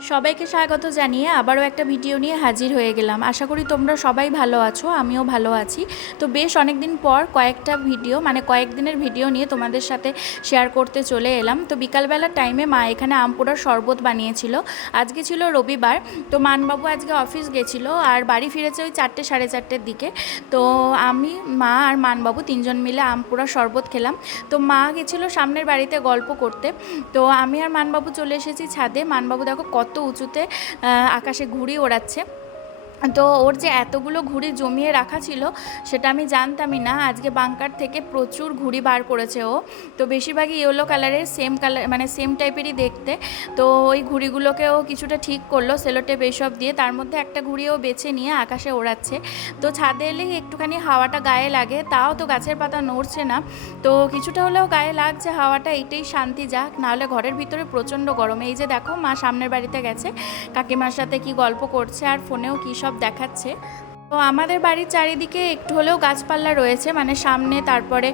সবাইকে স্বাগত জানিয়ে আবারও একটা ভিডিও নিয়ে হাজির হয়ে গেলাম। আশা করি তোমরা সবাই ভালো আছো, আমিও ভালো আছি। তো বেশ অনেক দিন পর কয়েকটা ভিডিও কয়েকদিনের ভিডিও নিয়ে তোমাদের সাথে শেয়ার করতে চলে এলাম। তো বিকালবেলার টাইমে মা এখানে আম পোড়ার শরবত বানিয়েছিল। আজকে ছিল রবিবার, তো মানবাবু আজকে অফিস গেছিলো আর বাড়ি ফিরেছে ওই 4টে সাড়ে 4টের দিকে। তো আমি, মা আর মানবাবু তিনজন মিলে আম পোড়ার শরবত খেলাম। তো মা গেছিলো সামনের বাড়িতে গল্প করতে, তো আমি আর মানবাবু চলে এসেছি ছাদে। মানবাবু দেখো কত উঁচুতে আকাশে ঘুড়ি ওড়াচ্ছে। তো ওর যে এতগুলো ঘুড়ি জমিয়ে রাখা ছিল সেটা আমি জানতামই না। আজকে বাংকার থেকে প্রচুর ঘুড়ি বার করেছে ও। তো বেশিরভাগই ইয়েলো কালারের, সেম কালার সেম টাইপেরই দেখতে। তো ওই ঘুড়িগুলোকেও কিছুটা ঠিক করলো সেলোটেপ এইসব দিয়ে, তার মধ্যে একটা ঘুড়িও বেছে নিয়ে আকাশে ওড়াচ্ছে। তো ছাদে এলেই একটুখানি হাওয়াটা গায়ে লাগে, তাও তো গাছের পাতা নড়ছে না। তো কিছুটা হলেও গায়ে লাগছে হাওয়াটা, এইটাই শান্তি। যাক, নাহলে ঘরের ভিতরে প্রচণ্ড গরম। এই যে দেখো মা সামনের বাড়িতে গেছে, কাকিমার সাথে কি গল্প করছে আর ফোনেও কী সব দেখাচ্ছে। তো আমাদের বাড়ির চারিদিকে একটু হলেও গাছপালা রয়েছে, সামনে, তারপরে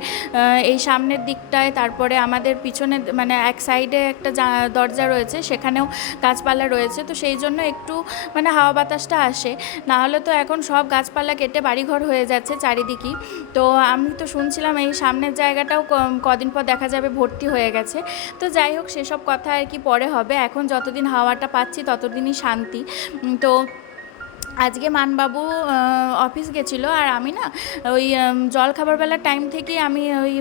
এই সামনের দিকটায়, তারপরে আমাদের পিছনে এক সাইডে একটা দরজা রয়েছে, সেখানেও গাছপালা রয়েছে। তো সেই জন্য একটু হাওয়া বাতাসটা আসে। না হলে তো এখন সব গাছপালা কেটে বাড়িঘর হয়ে যাচ্ছে চারিদিকেই। তো আমি তো শুনছিলাম এই সামনের জায়গাটাও কদিন পর দেখা যাবে ভর্তি হয়ে গেছে। তো যাই হোক, সেসব কথা আর কি পরে হবে। এখন যতদিন হাওয়াটা পাচ্ছি ততদিনই শান্তি। তো আজকে মানবাবু অফিস গেছিলো আর আমি ওই জল খাবার বেলার টাইম থেকেই আমি ওই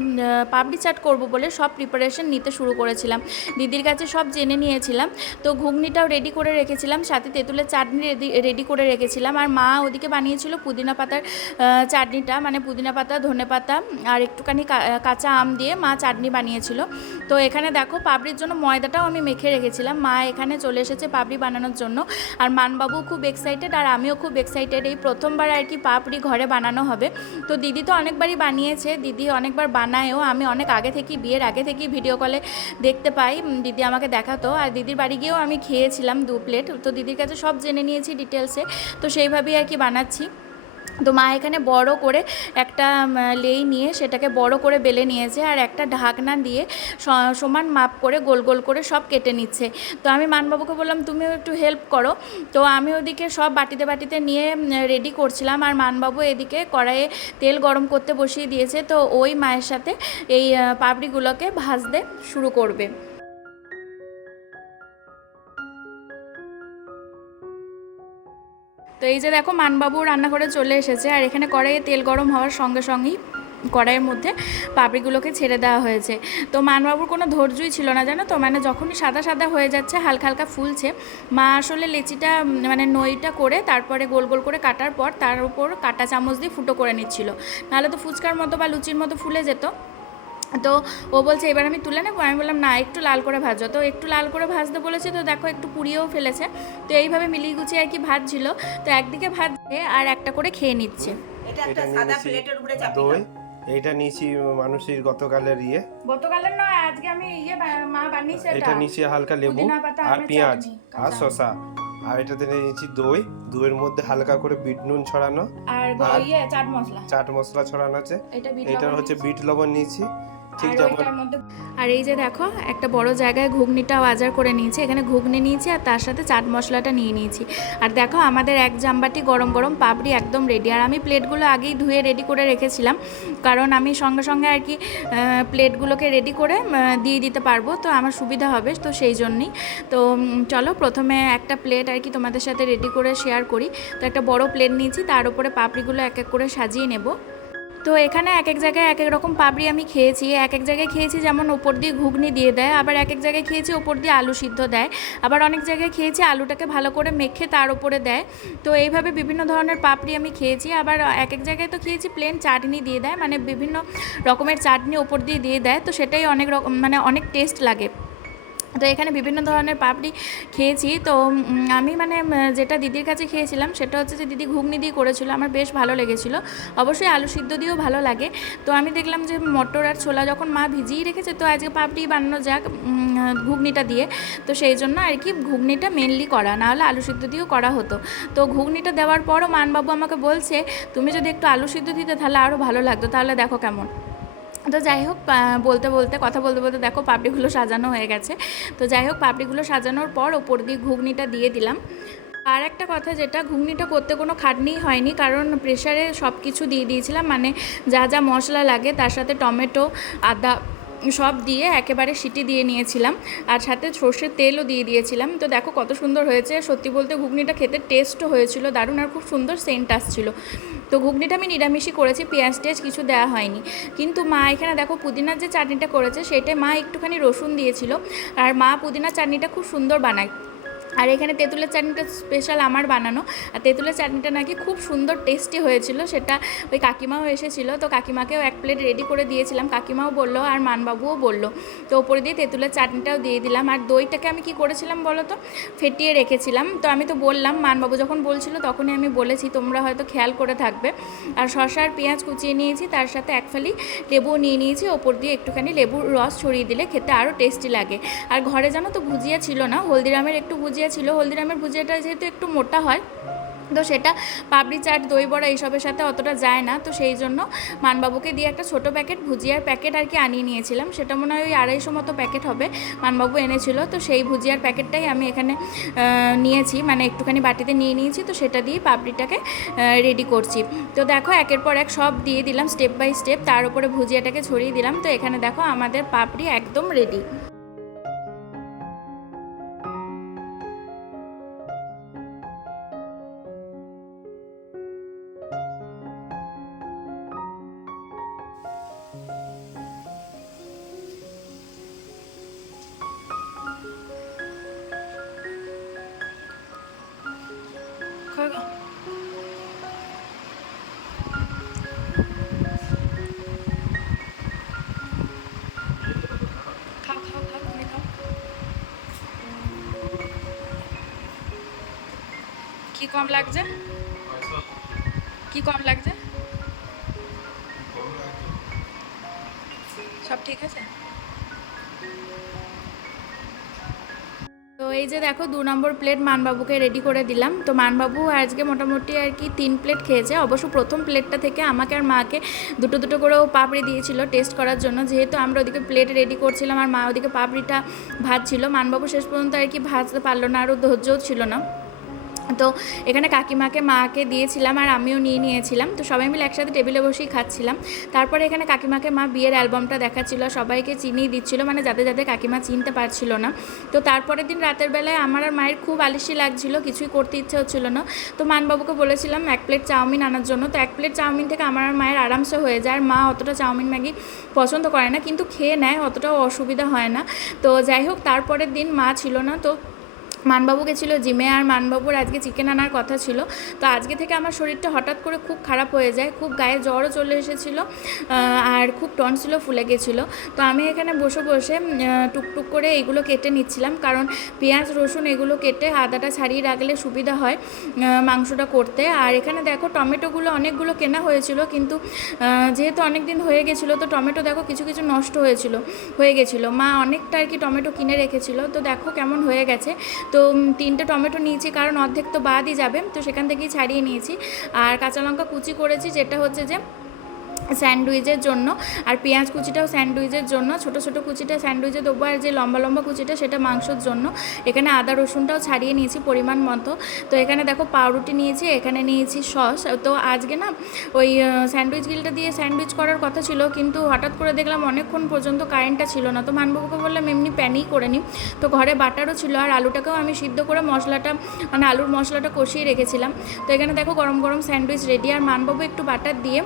পাপড়ি চাট করব বলে সব প্রিপারেশন নিতে শুরু করেছিলাম। দিদির কাছে সব জেনে নিয়েছিলাম। তো ঘুগনিটাও রেডি করে রেখেছিলাম, সাথে তেঁতুলের চাটনি রেডি করে রেখেছিলাম। আর মা ওদিকে বানিয়েছিল পুদিনা পাতার চাটনিটা, পুদিনা পাতা, ধনে পাতা আর একটুখানি কাঁচা আম দিয়ে মা চাটনি বানিয়েছিল। তো এখানে দেখো পাপড়ির জন্য ময়দাটাও আমি মেখে রেখেছিলাম। মা এখানে চলে এসেছে পাপড়ি বানানোর জন্য। আর মানবাবু খুব এক্সাইটেড আর আমিও খুব এক্সাইটেড। এই প্রথমবার আর কি পাপড়ি ঘরে বানানো হবে। তো দিদি তো অনেকবারই বানিয়েছে, দিদি অনেকবার বানায়ও। আমি অনেক আগে থেকেই, বিয়ের আগে থেকেই ভিডিও কলে দেখতে পাই, দিদি আমাকে দেখাতো। আর দিদির বাড়ি গিয়েও আমি খেয়েছিলাম 2 প্লেট। তো দিদির কাছে সব জেনে নিয়েছি ডিটেলসে। তো সেইভাবেই আর কি বানাচ্ছি। তো মা এখানে বড় করে একটা লেই নিয়ে সেটাকে বড় করে বেলে নিয়েছে আর একটা ঢাকনা দিয়ে সমান মাপ করে গোল গোল করে সব কেটে নিচ্ছে। তো আমি মানবাবুকে বললাম তুমিও একটু হেল্প করো। তো আমি ওদিকে সব বাটিতে বাটিতে নিয়ে রেডি করছিলাম আর মানবাবু এদিকে কড়াইয়ে তেল গরম করতে বসিয়ে দিয়েছে। তো ওই মায়ের সাথে এই পাপড়িগুলোকে ভাজতে শুরু করবে। তো এই যে দেখো মানবাবু রান্নাঘরে চলে এসেছে আর এখানে কড়াইয়ে তেল গরম হওয়ার সঙ্গে সঙ্গেই কড়াইয়ের মধ্যে পাপড়িগুলোকে ছেড়ে দেওয়া হয়েছে। তো মানবাবুর কোনো ধৈর্যই ছিল না, জানো তো, যখনই সাদা সাদা হয়ে যাচ্ছে, হালকা হালকা ফুলছে, মা আসলে লেচিটা নইটা করে তারপরে গোল গোল করে কাটার পর তার উপর কাঁটা চামচ দিয়ে ফুটো করে নিচ্ছিল। নাহলে তো ফুচকার মতো বা লুচির মতো ফুলে যেত। তো ও বলছে এবার আমি তুলে নেবো। আমি বললাম না, একটু লাল করে ভাজো। তো একটু লাল করে ভাজতে বলেছে, তো দেখো একটু পুড়িয়েও ফেলেছে। তো এইভাবে মিলিয়ে গুছিয়ে আর কি ভাজছিল। তো একদিকে ভাজছে আর একটা করে খেয়ে নিচ্ছে। এটা একটা সাদা প্লেটের উপরে চাপিয়ে এইটা নিয়েছি মানুষের গতকালের গতকালের নয়, আজকে আমি মা বানিয়েছে। এটা নিয়েছি হালকা লেবু আর পেঁয়াজ আর শসা। আর এটাতে নিয়েছি দইয়ের মধ্যে হালকা করে বিট নুন ছড়ানো আর চাট মশলা ছড়ানো আছে। এটা হচ্ছে বিট লবণ নিয়েছি, ঠিক যেমন। আর এই যে দেখো একটা বড় জায়গায় ঘুগনিটা বাজার করে নিয়েছি। এখানে ঘুগনি নিয়েছি আর তার সাথে চাট মশলাটা নিয়ে নিয়েছি। আর দেখো আমাদের এক জামবাটি গরম গরম পাপড়ি একদম রেডি। আর আমি প্লেটগুলো আগেই ধুয়ে রেডি করে রেখেছিলাম, কারণ আমি সঙ্গে সঙ্গে আর কি প্লেটগুলোকে রেডি করে দিয়ে দিতে পারবো, তো আমার সুবিধা হবে। তো সেই জন্যই। তো চলো প্রথমে একটা প্লেট আর কি তোমাদের সাথে রেডি করে শেয়ার করি। তো একটা বড় প্লেট নিয়েছি, তার উপরে পাপড়িগুলো এক এক করে সাজিয়ে নেব। তো এখানে এক এক জায়গায় এক এক রকম পাপড়ি আমি খেয়েছি। এক এক জায়গায় খেয়েছি যেমন ওপর দিয়ে ঘুগনি দিয়ে দেয়, আবার এক এক জায়গায় খেয়েছি ওপর দিয়ে আলু সিদ্ধ দেয়, আবার অনেক জায়গায় খেয়েছি আলুটাকে ভালো করে মেখে তার উপরে দেয়। তো এইভাবে বিভিন্ন ধরনের পাপড়ি আমি খেয়েছি। আবার এক এক জায়গায় তো খেয়েছি প্লেন চাটনি দিয়ে দেয়, বিভিন্ন রকমের চাটনি ওপর দিয়ে দেয়। তো সেটাই অনেক রকম অনেক টেস্ট লাগে। তো এখানে বিভিন্ন ধরনের পাপড়ি খেয়েছি। তো আমি যেটা দিদির কাছে খেয়েছিলাম সেটা হচ্ছে যে দিদি ঘুগনি দিয়ে করেছিল, আমার বেশ ভালো লেগেছিলো। অবশ্যই আলু সিদ্ধ দিয়েও ভালো লাগে। তো আমি দেখলাম যে মটর আর ছোলা যখন মা ভিজিয়ে রেখেছে, তো আজকে পাপড়ি বানানো যাক ঘুগনিটা দিয়ে। তো সেই জন্য আর কি ঘুগনিটা মেনলি করা, নাহলে আলু সিদ্ধ দিয়েও করা হতো। তো ঘুগনিটা দেওয়ার পরও মানবাবু আমাকে বলছে তুমি যদি একটু আলু সিদ্ধ দিতে তাহলে আরও ভালো লাগতো, তাহলে দেখো কেমন। তো যাই হোক বলতে বলতে কথা বলতে বলতে দেখো পাপড়িগুলো সাজানো হয়ে গেছে। তো যাই হোক পাপড়িগুলো সাজানোর পর ওপর দিয়ে ঘুগনিটা দিয়ে দিলাম। আর একটা কথা, যেটা ঘুগনিটা করতে কোনো খাটনিই হয়নি, কারণ প্রেসারে সব কিছু দিয়ে দিয়েছিলাম, মানে যা যা মশলা লাগে তার সাথে টমেটো, আদা সব দিয়ে একেবারে সিটি দিয়ে নিয়েছিলাম, আর সাথে সর্ষের তেলও দিয়ে দিয়েছিলাম। তো দেখো কত সুন্দর হয়েছে, সত্যি বলতে ঘুগনিটা খেতে টেস্টও হয়েছিল দারুণ, আর খুব সুন্দর সেন্ট আসছিল। তো ঘুগনিটা আমি নিরামিষই করেছি, পেঁয়াজ টেয়াজ কিছু দেওয়া হয়নি। কিন্তু মা এখানে দেখো পুদিনার যে চাটনিটা করেছে সেটাই মা একটুখানি রসুন দিয়েছিল, আর মা পুদিনার চাটনিটা খুব সুন্দর বানায়। আর এখানে তেঁতুলের চাটনিটা স্পেশাল আমার বানানো, আর তেঁতুলের চাটনিটা নাকি খুব সুন্দর টেস্টি হয়েছিল, সেটা ওই কাকিমাও এসেছিলো, তো কাকিমাকেও এক প্লেট রেডি করে দিয়েছিলাম, কাকিমাও বললো আর মানবাবুও বললো। তো ওপরে দিয়ে তেঁতুলের চাটনিটাও দিয়ে দিলাম। আর দইটাকে আমি কি করেছিলাম বলো তো, ফেটিয়ে রেখেছিলাম। তো আমি তো বললাম, মানবাবু যখন বলছিল তখনই আমি বলেছি, তোমরা হয়তো খেয়াল করে থাকবে। আর শসা আর পেঁয়াজ কুচিয়ে নিয়েছি, তার সাথে এক ফালি লেবু নিয়ে নিয়েছি, ওপর দিয়ে একটুখানি লেবুর রস ছড়িয়ে দিলে খেতে আরও টেস্টি লাগে। আর ঘরে জানো তো ভুজিয়া ছিল না, হলদিরামের একটু ভুজিয়া ছিল, হলদিরামের ভুজিয়াটা যেহেতু একটু মোটা হয়, তো সেটা পাপড়ি চাট, দই বড়া এইসবের সাথে অতটা যায় না, তো সেই জন্য মানবাবুকে দিয়ে একটা ছোটো প্যাকেট ভুজিয়ার প্যাকেট আর কি আনিয়ে নিয়েছিলাম। সেটা মনে হয় ওই 250 মতো প্যাকেট হবে, মানবাবু এনেছিল। তো সেই ভুজিয়ার প্যাকেটটাই আমি এখানে নিয়েছি, মানে একটুখানি বাটিতে নিয়ে নিয়েছি, তো সেটা দিয়ে পাপড়িটাকে রেডি করছি। তো দেখো একের পর এক সব দিয়ে দিলাম স্টেপ বাই স্টেপ, তার উপরে ভুজিয়াটাকে ছড়িয়ে দিলাম। তো এখানে দেখো আমাদের পাপড়ি একদম রেডি। কি কম লাগছে, কি কম লাগছে, সব ঠিক আছে। তো এই যে দেখো 2 নম্বর প্লেট মানবাবুকে রেডি করে দিলাম। তো মানবাবু আজকে মোটামুটি আর কি 3 প্লেট খেয়েছে। অবশ্য প্রথম প্লেটটা থেকে আমাকে আর মাকে দুটো দুটো করেও পাপড়ি দিয়েছিল টেস্ট করার জন্য, যেহেতু আমরা ওদিকে প্লেট রেডি করছিলাম আর মা ওদিকে পাপড়িটা ভাজছিল। মানবাবু শেষ পর্যন্ত আর কি ভাজতে পারলো না, আরও ধৈর্যও ছিল না। তো এখানে কাকিমাকে মাকে দিয়েছিলাম আর আমিও নিয়ে নিয়েছিলাম। তো সবাই মিলে একসাথে টেবিলে বসেই খাচ্ছিলাম। তারপরে এখানে কাকিমাকে মা বিয়ের অ্যালবামটা দেখাচ্ছিল, সবাইকে চিনিয়ে দিচ্ছিল, মানে যাদের যাদের কাকিমা চিনতে পারছিল না। তো তারপরের দিন রাতের বেলায় আমার আর মায়ের খুব আলিশি লাগছিল, কিছুই করতে ইচ্ছে হচ্ছিল না। তো মানবাবুকে বলেছিলাম 1 প্লেট চাউমিন আনার জন্য। তো 1 প্লেট চাউমিন থেকে আমার আর মায়ের আরামসে হয়ে যায়। আর মা অতটা চাউমিন ম্যাগি পছন্দ করে না, কিন্তু খেয়ে নেয়, অতটাও অসুবিধা হয় না। তো যাই হোক তারপরের দিন মা ছিল না, তো মানবাবু গেছিলো জিমে, আর মানবাবুর আজকে চিকেন আনার কথা ছিল। তো আজকে থেকে আমার শরীরটা হঠাৎ করে খুব খারাপ হয়ে যায়, খুব গায়ে জ্বরও চলে এসেছিলো, আর খুব টনসিলও ফুলে গেছিলো। তো আমি এখানে বসে বসে টুকটুক করে এইগুলো কেটে নিচ্ছিলাম, কারণ পেঁয়াজ রসুন এগুলো কেটে আদাটা ছাড়িয়ে রাখলে সুবিধা হয় মাংসটা করতে। আর এখানে দেখো টমেটোগুলো অনেকগুলো কেনা হয়েছিল, কিন্তু যেহেতু অনেক দিন হয়ে গেছিলো, তো টমেটো দেখো কিছু কিছু নষ্ট হয়ে গেছিলো। মা অনেকটা আর কি টমেটো কিনে রেখেছিলো। তো দেখো কেমন হয়ে গেছে। তো 3টে টমেটো নিয়েছি, কারণ অর্ধেক তো বাদই যাবে, তো সেখান থেকেই ছাড়িয়ে নিয়েছি। আর কাঁচা লঙ্কা কুচি করেছি, যেটা হচ্ছে যে স্যান্ডউইচের জন্য, আর পেঁয়াজ কুচিটাও স্যান্ডউইচের জন্য, ছোটো ছোটো কুচিটা স্যান্ডউইচে দেবো, আর যে লম্বা লম্বা কুচিটা সেটা মাংসর জন্য। এখানে আদা রসুনটাও ছাড়িয়ে নিয়েছি পরিমাণ মতো। তো এখানে দেখো পাউরুটি নিয়েছি, এখানে নিয়েছি সস। তো আজকে না ওই স্যান্ডউইচ গিলটা দিয়ে স্যান্ডউইচ করার কথা ছিল, কিন্তু হঠাৎ করে দেখলাম অনেকক্ষণ পর্যন্ত কারেন্টটা ছিল না। তো মানবাবুকে বললাম এমনি প্যানেই করে নিই। তো ঘরে বাটারও ছিল, আর আলুটাকেও আমি সিদ্ধ করে মশলাটা, মানে আলুর মশলাটা কষিয়ে রেখেছিলাম। তো এখানে দেখো গরম গরম স্যান্ডউইচ রেডি। আর মানবাবু একটু বাটার দিয়ে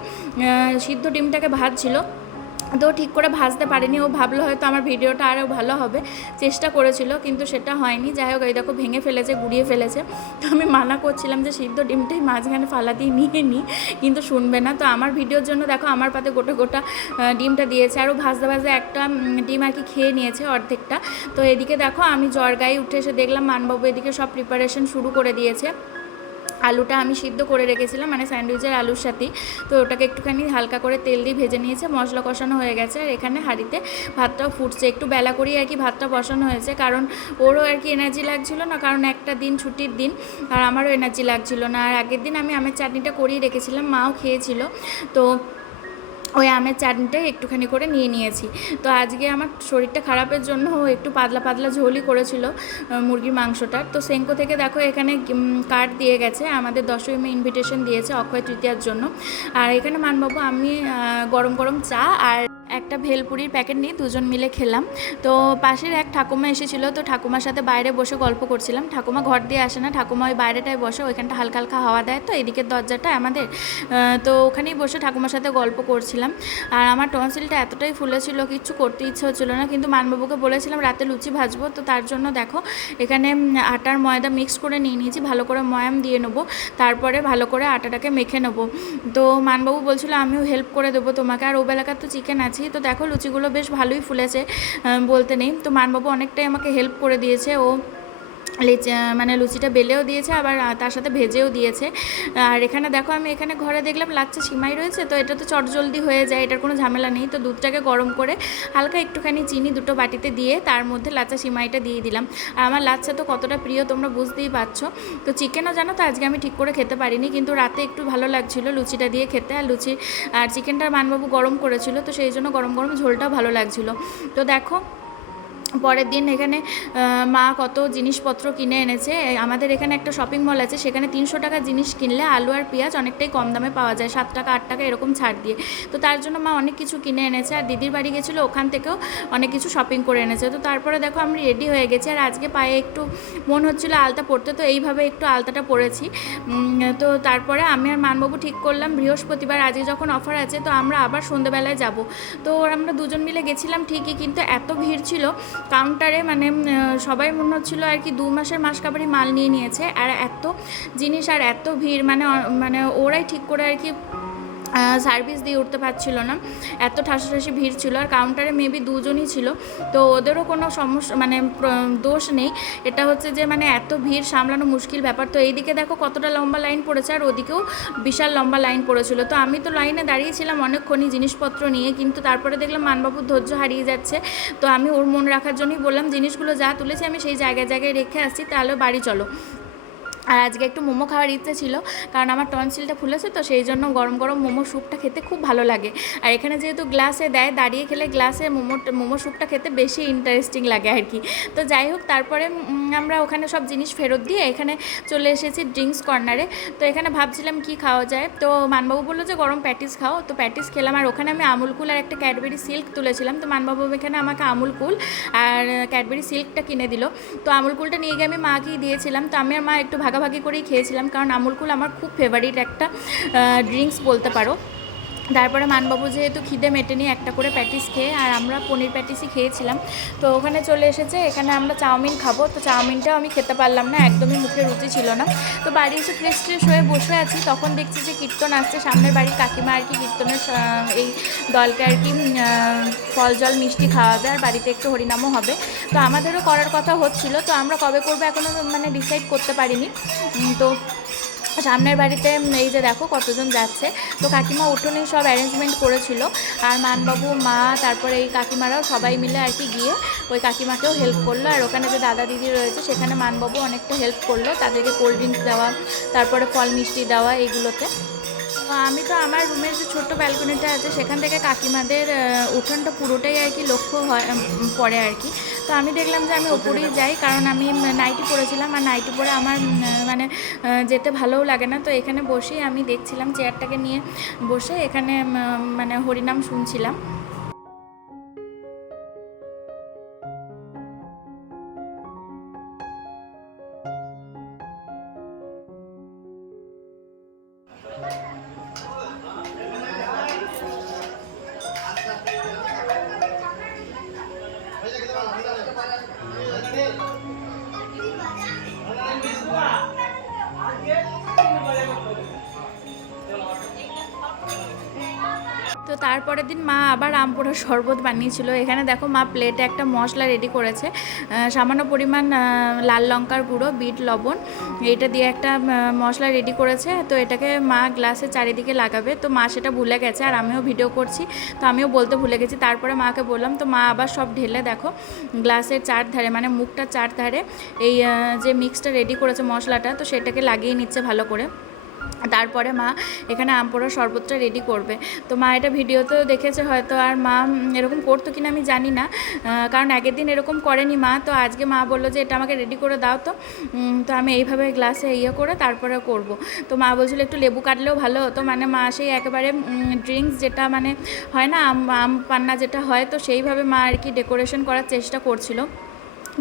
সিদ্ধ ডিমটাকে ভাজছিল, তো ঠিক করে ভাজতে পারিনি। ও ভাবলো হয়তো আমার ভিডিওটা আরও ভালো হবে, চেষ্টা করেছিল, কিন্তু সেটা হয়নি। যাই হোক এই দেখো ভেঙে ফেলেছে, গুড়িয়ে ফেলেছে। তো আমি মানা করছিলাম যে সিদ্ধ ডিমটাই মাঝখানে ফালা দিয়ে নিয়ে নিই, কিন্তু শুনবে না। তো আমার ভিডিওর জন্য দেখো আমার পাতে গোটা গোটা ডিমটা দিয়েছে, আরও ভাজতে ভাজতে একটা ডিম আর কি খেয়ে নিয়েছে অর্ধেকটা। তো এদিকে দেখো আমি জ্বর গায়ে উঠে এসে দেখলাম মানবাবু এদিকে সব প্রিপারেশন শুরু করে দিয়েছে। আলুটা আমি সিদ্ধ করে রেখেছিলাম, মানে স্যান্ডউইচের আলুর সাথেই। তো ওটাকে একটুখানি হালকা করে তেল দিয়ে ভেজে নিয়েছে, মশলা কষানো হয়ে গেছে। আর এখানে হাঁড়িতে ভাতটাও ফুটছে, একটু বেলা করেই আর কি ভাতটা বসানো হয়েছে, কারণ ওরও আর কি এনার্জি লাগছিল না, কারণ একটা দিন ছুটির দিন, আর আমারও এনার্জি লাগছিল না। আর আগের দিন আমি আমের চাটনিটা করিয়ে রেখেছিলাম, মাও খেয়েছিল। তো ওই আমের চাটনিটাই একটুখানি করে নিয়ে নিয়েছি। তো আজকে আমার শরীরটা খারাপের জন্য ও একটু পাতলা পাতলা ঝোলই করেছিল মুরগির মাংসটার। তো সেঙ্কো থেকে দেখো এখানে কার্ড দিয়ে গেছে, আমাদের 10ই ইনভিটেশন দিয়েছে অক্ষয় তৃতীয়ার জন্য। আর এখানে মানবাবু আমি গরম গরম চা আর একটা ভেলপুরির প্যাকেট নিয়ে দুজন মিলে খেলাম। তো পাশের এক ঠাকুমা এসেছিলো, তো ঠাকুমার সাথে বাইরে বসে গল্প করছিলাম। ঠাকুমা ঘর দিয়ে আসে না, ঠাকুমা ওই বাইরেটায় বসে, ওইখানটা হালকা হালকা হাওয়া দেয়, তো এদিকের দরজাটা আমাদের, তো ওখানেই বসে ঠাকুমার সাথে গল্প করছিলাম। আর আমার টনসিলটা এতটাই ফুলেছিল কিচ্ছু করতে ইচ্ছে হচ্ছিলো না, কিন্তু মানবাবুকে বলেছিলাম রাতে লুচি ভাজবো, তো তার জন্য দেখো এখানে আটার ময়দা মিক্স করে নিয়ে নিয়েছি, ভালো করে ময়াম দিয়ে নেবো, তারপরে ভালো করে আটাটাকে মেখে নেবো। তো মানবাবু বলছিল আমিও হেল্প করে দেবো তোমাকে, আর ওবেলাকার তো চিকেন আছে। তো দেখো লুচিগুলো বেশ ভালোই ফুলেছে বলতে নেই। তো মানবাবু অনেকটাই আমাকে হেল্প করে দিয়েছে, ও মানে লুচিটা বেলেও দিয়েছে, আবার তার সাথে ভেজেও দিয়েছে। আর এখানে দেখো আমি এখানে ঘরে দেখলাম লাচ্চা সিমাই রয়েছে, তো এটা তো চটজলদি হয়ে যায়, এটার কোনো ঝামেলা নেই। তো দুধটাকে গরম করে হালকা একটুখানি চিনি দুটো বাটিতে দিয়ে তার মধ্যে লাচ্চা সিমাইটা দিয়ে দিলাম। আর আমার লাচ্চা তো কতটা প্রিয় তোমরা বুঝতেই পারছো। তো চিকেনও জানো তো আজকে আমি ঠিক করে খেতে পারিনি, কিন্তু রাতে একটু ভালো লাগছিলো লুচিটা দিয়ে খেতে, আর লুচি আর চিকেনটা মানবাবু গরম করেছিল, তো সেই জন্য গরম গরম ঝোলটাও ভালো লাগছিলো। তো দেখো পরের দিন এখানে মা কত জিনিসপত্র কিনে এনেছে। আমাদের এখানে একটা শপিং মল আছে, সেখানে 300 টাকার জিনিস কিনলে আলু আর পেঁয়াজ অনেকটাই কম দামে পাওয়া যায়, 7 টাকা 8 টাকা এরকম ছাড় দিয়ে। তো তার জন্য মা অনেক কিছু কিনে এনেছে, আর দিদির বাড়ি গেছিলো, ওখান থেকেও অনেক কিছু শপিং করে এনেছে। তো তারপরে দেখো আমি রেডি হয়ে গেছি, আর আজকে পায়ে একটু মন হচ্ছিলো আলতা পরতে, তো এইভাবে একটু আলতাটা পরেছি। তো তারপরে আমি আর মানবাবু ঠিক করলাম বৃহস্পতিবার আজকে যখন অফার আছে, তো আমরা আবার সন্ধ্যেবেলায় যাব। তো আমরা দুজন মিলে গেছিলাম ঠিকই, কিন্তু এত ভিড় ছিল কাউন্টারে, মানে সবাই মনে হচ্ছিলো আর কি 2 মাসের মাসকাবারি মাল নিয়ে নিয়েছে, আর এত জিনিস আর এত ভিড়, মানে ওরাই ঠিক করে আর কি সার্ভিস দিয়ে উঠতে পারছিল না, এত ঠাসাঠাসি ভিড় ছিল। আর কাউন্টারে মেবি 2 জনই ছিল, তো ওদেরও কোনো সমস্যা মানে দোষ নেই, এটা হচ্ছে যে মানে এত ভিড় সামলানো মুশকিল ব্যাপার। তো এইদিকে দেখো কতটা লম্বা লাইন পড়েছে, আর ওদিকেও বিশাল লম্বা লাইন পড়েছিল। তো আমি তো লাইনে দাঁড়িয়েছিলাম অনেকক্ষণই জিনিসপত্র নিয়ে, কিন্তু তারপরে দেখলাম মানবাবুর ধৈর্য হারিয়ে যাচ্ছে। তো আমি ওর মন রাখার জন্যই বললাম জিনিসগুলো যা তুলেছি আমি সেই জায়গায় জায়গায় রেখে আসছি, তাহলে বাড়ি চলো। আর আজকে একটু মোমো খাওয়ার ইচ্ছে ছিল, কারণ আমার টনসিলটা ফুলেছে, তো সেই জন্য গরম গরম মোমো স্যুপটা খেতে খুব ভালো লাগে। আর এখানে যেহেতু গ্লাসে দেয়, দাঁড়িয়ে খেলে গ্লাসে মোমো স্যুপটা খেতে বেশি ইন্টারেস্টিং লাগে আর কি। তো যাই হোক, তারপরে আমরা ওখানে সব জিনিস ফেরত দিয়ে এখানে চলে এসেছি ড্রিঙ্কস কর্নারে। তো এখানে ভাবছিলাম কি খাওয়া যায়, তো মানবাবু বললো যে গরম প্যাটিস খাও, তো প্যাটিস খেলাম। আর ওখানে আমি আমুল কুল আর একটা ক্যাডবেরি সিল্ক তুলেছিলাম, তো মানবাবু এখানে আমাকে আমুল কুল আর ক্যাডবেরি সিল্কটা কিনে দিল। তো আমুল কুলটা নিয়ে গিয়ে আমি মাকেই দিয়েছিলাম, তো আমি আর মা একটু ভাগাভাগি করেই খেয়েছিলাম, কারণ আমুল কুল আমার খুব ফেভারিট একটা ড্রিঙ্কস বলতে পারো। তারপরে মানবাবু যেহেতু খিদে মেটেনি, একটা করে প্যাটিস খেয়ে, আর আমরা পনির প্যাটিসই খেয়েছিলাম। তো ওখানে চলে এসেছে, এখানে আমরা চাউমিন খাবো, তো চাউমিনটাও আমি খেতে পারলাম না, একদমই মুখে রুচি ছিল না। তো বাড়ি এসে ফ্রেশ ট্রেশ হয়ে বসে আছি, তখন দেখছি যে কীর্তন আসছে, সামনের বাড়ির কাকিমা আর কি কীর্তনের এই দলকে আর কি ফল জল মিষ্টি খাওয়াবে, আর বাড়িতে একটু হরিনামও হবে। তো আমাদেরও করার কথা হচ্ছিল, তো আমরা কবে করবো এখনও মানে ডিসাইড করতে পারিনি। তো সামনের বাড়িতে এই যে দেখো কতজন যাচ্ছে, তো কাকিমা উঠোনেই সব অ্যারেঞ্জমেন্ট করেছিল, আর মানবাবু মা তারপরে এই কাকিমারাও সবাই মিলে আর কি গিয়ে ওই কাকিমাকেও হেল্প করলো। আর ওখানে যে দাদা দিদি রয়েছে সেখানে মানবাবু অনেকটা হেল্প করলো, তাদেরকে কোল্ড ড্রিঙ্কস দেওয়া, তারপরে ফল মিষ্টি দেওয়া এইগুলোতে। আমি তো আমার রুমের যে ছোট্ট ব্যালকনিটা আছে সেখান থেকে কাকিমাদের উঠোনটা পুরোটাই আর কি লক্ষ্য হয় পড়ে আর কি। তো আমি দেখলাম যে আমি ওপরেই যাই, কারণ আমি নাইটি পরেছিলাম, আর নাইটি পরে আমার মানে যেতে ভালোও লাগে না। তো এখানে বসেই আমি দেখছিলাম, চেয়ারটাকে নিয়ে বসে এখানে মানে হরিনাম শুনছিলাম। তো তারপরের দিন মা আবার আম পোড়ার শরবত বানিয়েছিল। এখানে দেখো মা প্লেটে একটা মশলা রেডি করেছে, সামান্য পরিমাণ লাল লঙ্কার গুঁড়ো, বিট লবণ, এটা দিয়ে একটা মশলা রেডি করেছে। তো এটাকে মা গ্লাসে চারিদিকে লাগাবে, তো মা সেটা ভুলে গেছে, আর আমিও ভিডিও করছি তো আমিও বলতে ভুলে গেছি। তারপরে মাকে বললাম, তো মা আবার সব ঢেলে দেখো গ্লাসের চারধারে মানে মুখটার চারধারে এই যে মিক্সটা রেডি করেছে মশলাটা, তো সেটাকে লাগিয়ে নিচ্ছে ভালো করে। তারপরে মা এখানে আম পোড়ার শরবতটা রেডি করবে। তো মা এটা ভিডিওতেও দেখেছে হয়তো, আর মা এরকম করতো কিনা আমি জানি না, কারণ আগের দিন এরকম করেনি মা। তো আজকে মা বললো যে এটা আমাকে রেডি করে দাও। তো আমি এইভাবে গ্লাসে করে তারপরে করব। তো মা বলছিল একটু লেবু কাটলেও ভালো হতো, মানে মা সেই একেবারে ড্রিঙ্কস যেটা মানে হয় না, আম পান্না যেটা হয়, তো সেইভাবে মা আর কি ডেকোরেশন করার চেষ্টা করছিল।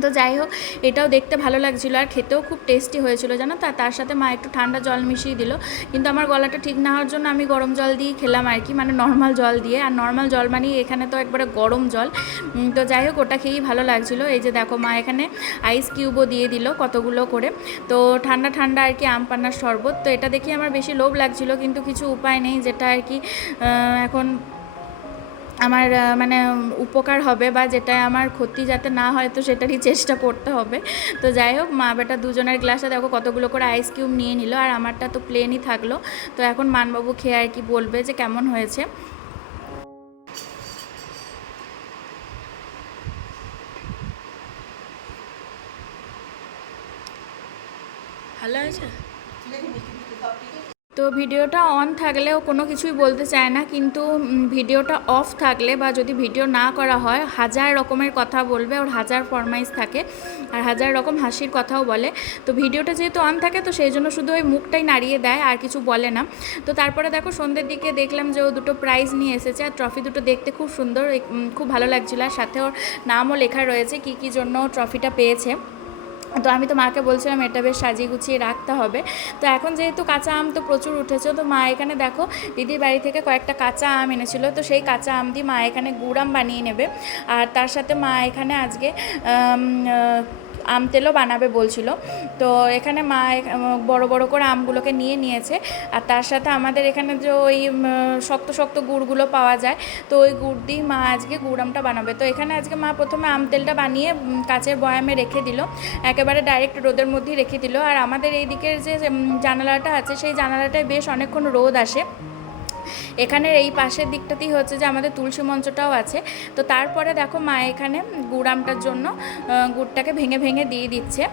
তো যাই হোক, এটাও দেখতে ভালো লাগছিলো আর খেতেও খুব টেস্টি হয়েছিল জানো। তার সাথে মা একটু ঠান্ডা জল মিশিয়ে দিল, কিন্তু আমার গলাটা ঠিক না হওয়ার জন্য আমি গরম জল দিয়ে খেলাম আর কি, মানে নর্মাল জল দিয়ে। আর নর্মাল জল মানে এখানে তো একবারে গরম জল। তো যাই হোক, ওটা খেয়েই ভালো লাগছিলো। এই যে দেখো মা এখানে আইস কিউবও দিয়ে দিল কতগুলো করে। তো ঠান্ডা ঠান্ডা আর কি আম পান্নার শরবত। তো এটা দেখে আমার বেশি লোভ লাগছিল, কিন্তু কিছু উপায় নেই, যেটা আর কি এখন আমার মানে উপকার হবে বা যেটা আমার ক্ষতি যাতে না হয়, তো সেটারই চেষ্টা করতে হবে। তো যাই হোক, মা বেটা দুজনের গ্লাসে দেখো কতগুলো করে আইস কিউব নিয়ে নিল, আর আমারটা তো প্লেনই থাকলো। তো এখন মানবাবু খেয়ে আর কি বলবে যে কেমন হয়েছে। ভালো হয়েছে। তো ভিডিওটা অন থাকলেও কোনো কিছুই বলতে চায় না, কিন্তু ভিডিওটা অফ থাকলে বা যদি ভিডিও না করা হয়, হাজার রকমের কথা বলবে, ওর হাজার ফরমাইশ থাকে আর হাজার রকম হাসির কথাও বলে। তো ভিডিওটা যেহেতু অন থাকে, তো সেই জন্য শুধু ওই মুখটাই নাড়িয়ে দেয়, আর কিছু বলে না। তো তারপরে দেখো সন্ধ্যের দিকে দেখলাম যে ও দুটো প্রাইজ নিয়ে এসেছে, আর ট্রফি দুটো দেখতে খুব সুন্দর, খুব ভালো লাগছিলো। আর সাথে ওর নামও লেখা রয়েছে কী কী জন্য ট্রফিটা পেয়েছে। তো আমি তো মাকে বলছিলাম এটা বেশ সাজিয়ে গুছিয়ে রাখতে হবে। তো এখন যেহেতু কাঁচা আম তো প্রচুর উঠেছে, তো মা এখানে দেখো দিদির বাড়ি থেকে কয়েকটা কাঁচা আম এনেছিল, তো সেই কাঁচা আম দিয়ে মা এখানে গুড় আম বানিয়ে নেবে। আর তার সাথে মা এখানে আজকে আম তেলও বানাবে বলছিল। তো এখানে মা বড় বড় করে আমগুলোকে নিয়ে নিয়েছে, আর তার সাথে আমাদের এখানে যে ওই শক্ত শক্ত গুড়গুলো পাওয়া যায়, তো ওই গুড় দিয়ে মা আজকে গুড় আমটা বানাবে। তো এখানে আজকে মা প্রথমে আম তেলটা বানিয়ে কাচের বয়ামে রেখে দিল, একেবারে ডাইরেক্ট রোদের মধ্যেই রেখে দিল। আর আমাদের এই দিকের যে জানালাটা আছে, সেই জানালাটায় বেশ অনেকক্ষণ রোদ আসে। এখানের এই পাশের দিকটাতেই হচ্ছে যে আমাদের তুলসী মঞ্চটাও আছে। তো তারপরে দেখো মা এখানে গুড় আমটার জন্য গুড়টাকে ভেঙে ভেঙে দিয়ে দিচ্ছে।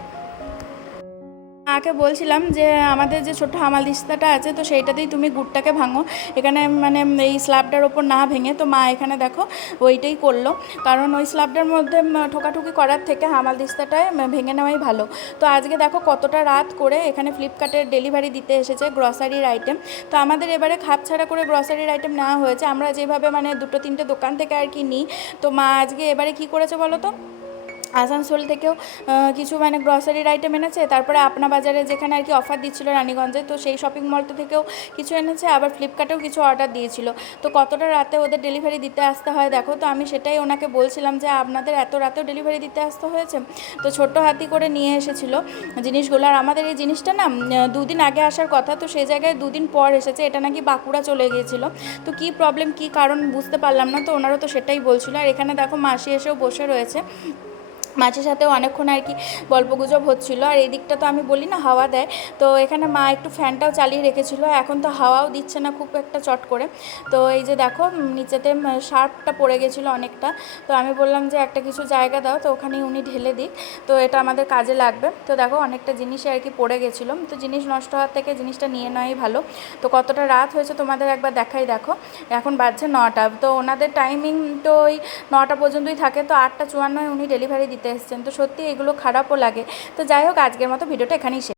মাকে বলছিলাম যে আমাদের যে ছোট্ট হামাল দিস্তাটা আছে, তো সেইটাতেই তুমি গুড়টাকে ভাঙো, এখানে মানে এই স্ল্যাবটার ওপর না ভেঙে। তো মা এখানে দেখো ওইটাই করলো, কারণ ওই স্ল্যাবটার মধ্যে ঠোকাঠুকি করার থেকে হামাল দিস্তাটায় ভেঙে নেওয়াই ভালো। তো আজকে দেখো কতটা রাত করে এখানে ফ্লিপকার্টের ডেলিভারি দিতে এসেছে গ্রসারির আইটেম। তো আমাদের এবারে খাপ ছাড়া করে গ্রসারির আইটেম নেওয়া হয়েছে, আমরা যেভাবে মানে দুটো তিনটে দোকান থেকে আর কি নিই। তো মা আজকে এবারে কি করেছে বলো তো, আসানসোল থেকেও কিছু মানে গ্রসারির আইটেম এনেছে, তারপরে আপনা বাজারে যেখানে আর কি অফার দিচ্ছিল রানীগঞ্জে, তো সেই শপিং মলটা থেকেও কিছু এনেছে, আবার ফ্লিপকার্টেও কিছু অর্ডার দিয়েছিল। তো কতটা রাতে ওদের ডেলিভারি দিতে আসতে হয় দেখো। তো আমি সেটাই ওনাকে বলছিলাম যে আপনাদের এত রাতেও ডেলিভারি দিতে আসতে হয়েছে। তো ছোট্ট হাতি করে নিয়ে এসেছিলো জিনিসগুলো, আর আমাদের এই জিনিসটা না দুদিন আগে আসার কথা, তো সেই জায়গায় দুদিন পর এসেছে। এটা নাকি বাঁকুড়া চলে গিয়েছিলো, তো কী প্রবলেম কী কারণ বুঝতে পারলাম না। তো ওনারও তো সেটাই বলছিল। আর এখানে দেখো মাসি এসেও বসে রয়েছে, মাছের সাথেও অনেকক্ষণ আর কি গল্পগুজব হচ্ছিলো। আর এই দিকটা তো আমি বলি না হাওয়া দেয়, তো এখানে মা একটু ফ্যানটাও চালিয়ে রেখেছিলো, এখন তো হাওয়াও দিচ্ছে না খুব একটা চট করে। তো এই যে দেখো নিচেতে শার্পটা পড়ে গেছিলো অনেকটা, তো আমি বললাম যে একটা কিছু জায়গা দাও, তো ওখানেই উনি ঢেলে দিক, তো এটা আমাদের কাজে লাগবে। তো দেখো অনেকটা জিনিসই আর কি পড়ে গেছিলো, তো জিনিস নষ্ট হওয়ার থেকে জিনিসটা নিয়ে নেওয়াই ভালো। তো কতটা রাত হয়েছে তোমাদের একবার দেখাই, দেখো এখন বাজছে 9টা। তো ওনাদের টাইমিং তো ওই 9টা পর্যন্তই থাকে, তো 8:54 উনি ডেলিভারি দিতে এসছেন। তো সত্যি এগুলো খারাপও লাগে। তো যাই হোক, আজকের মতো ভিডিওটা এখানেই শেষ।